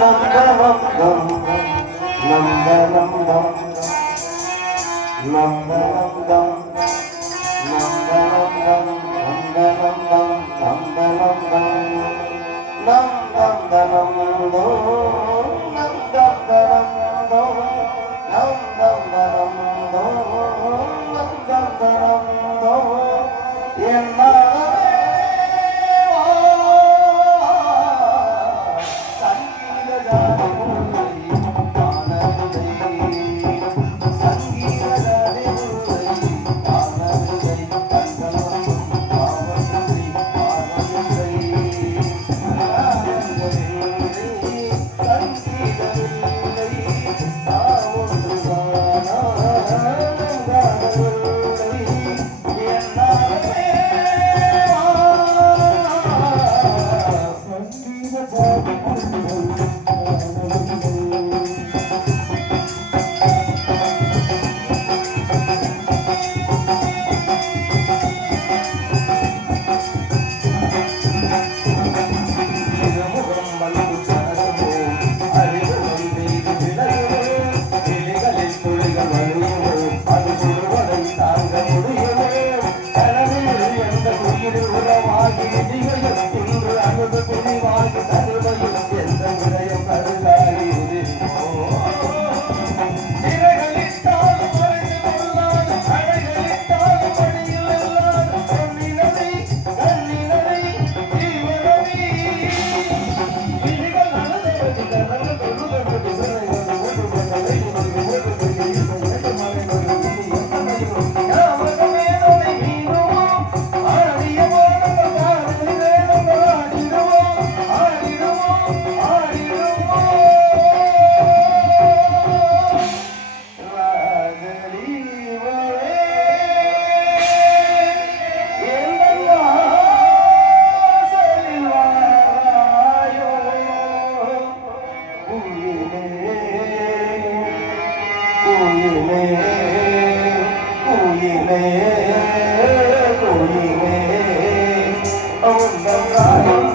লঙ্কা লঙ্কা உறவாகி Thank you.